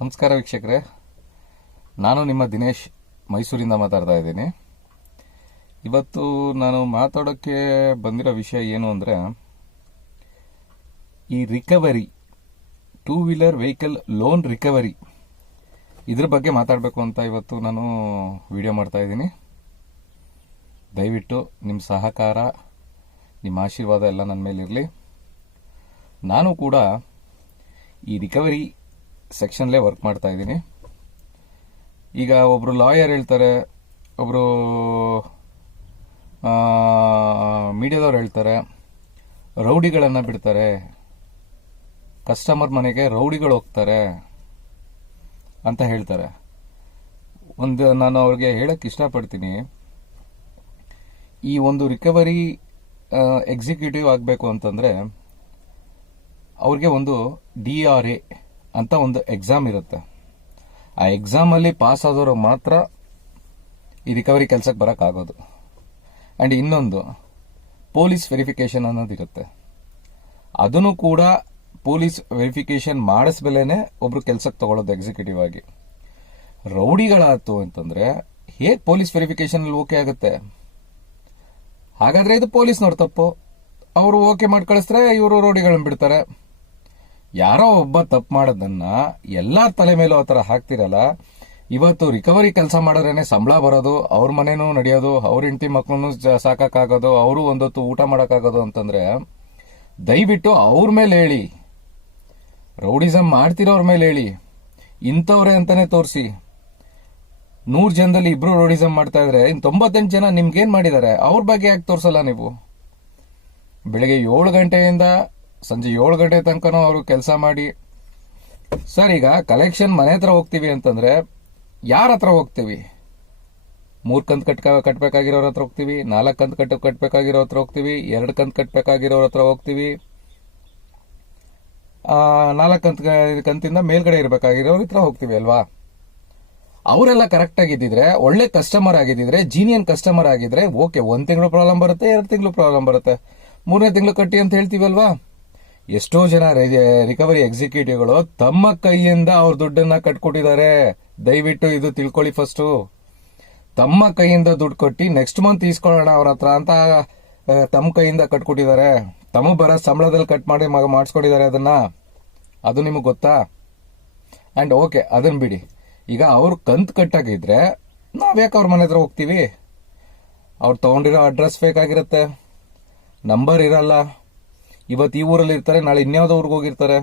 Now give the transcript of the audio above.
ನಮಸ್ಕಾರ ವೀಕ್ಷಕರೇ, ನಾನು ನಿಮ್ಮ ದಿನೇಶ್ ಮೈಸೂರಿಂದ ಮಾತಾಡ್ತಾ ಇದ್ದೀನಿ. ಇವತ್ತು ನಾನು ಮಾತಾಡೋಕ್ಕೆ ಬಂದಿರೋ ವಿಷಯ ಏನು ಅಂದರೆ, ಈ recovery, two wheeler vehicle loan recovery, ಇದ್ರ ಬಗ್ಗೆ ಮಾತಾಡಬೇಕು ಅಂತ ಇವತ್ತು ನಾನು ವಿಡಿಯೋ ಮಾಡ್ತಾ ಇದ್ದೀನಿ. ದಯವಿಟ್ಟು ನಿಮ್ಮ ಸಹಕಾರ, ನಿಮ್ಮ ಆಶೀರ್ವಾದ ಎಲ್ಲ ನನ್ನ ಮೇಲಿರಲಿ. ನಾನು ಕೂಡ ಈ ರಿಕವರಿ ಸೆಕ್ಷನ್ಲೇ ವರ್ಕ್ ಮಾಡ್ತಾ ಇದ್ದೀನಿ. ಈಗ ಒಬ್ರು ಲಾಯರ್ ಹೇಳ್ತಾರೆ, ಒಬ್ರು ಮೀಡಿಯಾದವ್ರು ಹೇಳ್ತಾರೆ, ರೌಡಿಗಳನ್ನು ಬಿಡ್ತಾರೆ, ಕಸ್ಟಮರ್ ಮನೆಗೆ ರೌಡಿಗಳು ಹೋಗ್ತಾರೆ ಅಂತ ಹೇಳ್ತಾರೆ. ನಾನು ಅವ್ರಿಗೆ ಹೇಳಕ್ಕೆ ಇಷ್ಟಪಡ್ತೀನಿ, ಈ ಒಂದು ರಿಕವರಿ ಎಕ್ಸಿಕ್ಯೂಟಿವ್ ಆಗಬೇಕು ಅಂತಂದ್ರೆ ಅವ್ರಿಗೆ ಒಂದು DRA ಅಂತ ಒಂದು ಎಕ್ಸಾಮ್ ಇರುತ್ತೆ. ಆ ಎಕ್ಸಾಮಲ್ಲಿ ಪಾಸ್ ಆದವರು ಮಾತ್ರ ಈ ರಿಕವರಿ ಕೆಲಸಕ್ಕೆ ಬರೋಕ್ಕಾಗೋದು. ಆ್ಯಂಡ್ ಇನ್ನೊಂದು ಪೊಲೀಸ್ ವೆರಿಫಿಕೇಶನ್ ಅನ್ನೋದಿರುತ್ತೆ. ಅದನ್ನು ಕೂಡ ಪೊಲೀಸ್ ವೆರಿಫಿಕೇಶನ್ ಮಾಡಿಸ್ಬೇಲೇನೆ ಒಬ್ರು ಕೆಲಸಕ್ಕೆ ತಗೊಳ್ಳೋದು ಎಕ್ಸಿಕ್ಯೂಟಿವ್ ಆಗಿ. ರೌಡಿಗಳಾಯ್ತು ಅಂತಂದ್ರೆ ಹೇಗೆ ಪೊಲೀಸ್ ವೆರಿಫಿಕೇಶನ್ ಓಕೆ ಆಗುತ್ತೆ? ಹಾಗಾದ್ರೆ ಇದು ಪೊಲೀಸ್ನವ್ರ ತಪ್ಪು. ಅವರು ಓಕೆ ಮಾಡಿ ಕಳಿಸ್ತಾರೆ, ಇವರು ರೌಡಿಗಳನ್ನ ಬಿಡ್ತಾರೆ. ಯಾರೋ ಒಬ್ಬ ತಪ್ಪು ಮಾಡೋದನ್ನ ಎಲ್ಲಾರ ತಲೆ ಮೇಲೂ ಆ ಥರ ಹಾಕ್ತಿರಲ್ಲ. ಇವತ್ತು ರಿಕವರಿ ಕೆಲಸ ಮಾಡೋರೇನೆ ಸಂಬಳ ಬರೋದು, ಅವ್ರ ಮನೇನೂ ನಡೆಯೋದು, ಅವ್ರ ಹೆಂಡತಿ ಮಕ್ಕಳನ್ನು ಸಾಕಾಗೋದು, ಅವರು ಒಂದೊತ್ತು ಊಟ ಮಾಡೋಕ್ಕಾಗೋದು ಅಂತಂದ್ರೆ ದಯವಿಟ್ಟು ಅವ್ರ ಮೇಲೆ ಹೇಳಿ, ರೌಡಿಸಮ್ ಮಾಡ್ತಿರೋರ ಮೇಲೆ ಹೇಳಿ, ಇಂಥವ್ರೆ ಅಂತಾನೆ ತೋರಿಸಿ. 100 ಜನದಲ್ಲಿ ಇಬ್ರು ರೌಡಿಸಮ್ ಮಾಡ್ತಾ ಇದ್ರೆ ಇನ್ನು 98 ಜನ ನಿಮ್ಗೇನ್ ಮಾಡಿದ್ದಾರೆ? ಅವ್ರ ಬಗ್ಗೆ ಯಾಕೆ ತೋರಿಸಲ್ಲ ನೀವು? ಬೆಳಗ್ಗೆ 7 ಗಂಟೆಯಿಂದ ಸಂಜೆ 7 ಗಂಟೆ ತನಕನೂ ಅವರು ಕೆಲಸ ಮಾಡಿ. ಸರ್, ಈಗ ಕಲೆಕ್ಷನ್ ಮನೆ ಹತ್ರ ಹೋಗ್ತೀವಿ ಅಂತಂದ್ರೆ ಯಾರ ಹತ್ರ ಹೋಗ್ತೀವಿ? 3 ಕಂತು ಕಟ್ಬೇಕಾಗಿರೋರ ಹತ್ರ ಹೋಗ್ತೀವಿ, 4 ಕಂತು ಕಟ್ಬೇಕಾಗಿರೋ ಹತ್ರ ಹೋಗ್ತೀವಿ, 2 ಕಂತು ಕಟ್ಬೇಕಾಗಿರೋರ ಹತ್ರ ಹೋಗ್ತೀವಿ, 4 ಕಂತಿಂದ ಮೇಲ್ಗಡೆ ಇರಬೇಕಾಗಿರೋರ ಹತ್ರ ಹೋಗ್ತೀವಿ ಅಲ್ವಾ? ಅವರೆಲ್ಲ ಕರೆಕ್ಟ್ ಆಗಿದ್ದಿದ್ರೆ, ಒಳ್ಳೆ ಕಸ್ಟಮರ್ ಆಗಿದ್ದಿದ್ರೆ, ಜೀನಿಯನ್ ಕಸ್ಟಮರ್ ಆಗಿದ್ರೆ ಓಕೆ, 1 ತಿಂಗಳು ಪ್ರಾಬ್ಲಮ್ ಬರುತ್ತೆ, 2 ತಿಂಗಳು ಪ್ರಾಬ್ಲಮ್ ಬರುತ್ತೆ, 3ನೇ ತಿಂಗಳು ಕಟ್ಟಿ ಅಂತ ಹೇಳ್ತೀವಲ್ವಾ? ಎಷ್ಟೋ ಜನ ರಿಕವರಿ ಎಕ್ಸಿಕ್ಯೂಟಿವ್ಗಳು ತಮ್ಮ ಕೈಯಿಂದ ಅವ್ರ ದುಡ್ಡನ್ನ ಕಟ್ಕೊಟ್ಟಿದ್ದಾರೆ. ದಯವಿಟ್ಟು ಇದು ತಿಳ್ಕೊಳ್ಳಿ. ಫಸ್ಟ್ ತಮ್ಮ ಕೈಯಿಂದ ದುಡ್ಡು ಕೊಟ್ಟು ನೆಕ್ಸ್ಟ್ ಮಂತ್ ಈಸ್ಕೊಳ್ಳೋಣ ಅವ್ರ ಹತ್ರ ಅಂತ ತಮ್ಮ ಕೈಯಿಂದ ಕಟ್ಕೊಟ್ಟಿದ್ದಾರೆ. ತಮಗೆ ಬರೋ ಸಂಬಳದಲ್ಲಿ ಕಟ್ ಮಾಡಿ ಮಾಡಿಸ್ಕೊಂಡಿದ್ದಾರೆ ಅದನ್ನ. ಅದು ನಿಮಗೆ ಗೊತ್ತಾ? ಅಂಡ್ ಓಕೆ, ಅದನ್ನ ಬಿಡಿ. ಈಗ ಅವ್ರು ಕಂತು ಕಟ್ಟಾಗಿದ್ರೆ ನಾವ್ಯಾಕೆ ಅವ್ರ ಮನೆ ಹತ್ರ ಹೋಗ್ತೀವಿ? ಅವ್ರು ತಗೊಂಡಿರೋ ಅಡ್ರೆಸ್ ಫೇಕ್ ಆಗಿರುತ್ತೆ, ನಂಬರ್ ಇರಲ್ಲ. ಇವತ್ತು ಈ ಊರಲ್ಲಿ ಇರ್ತಾರೆ, ನಾಳೆ ಇನ್ಯಾವುದೋ ಊರಿಗೆ ಹೋಗಿರ್ತಾರೆ.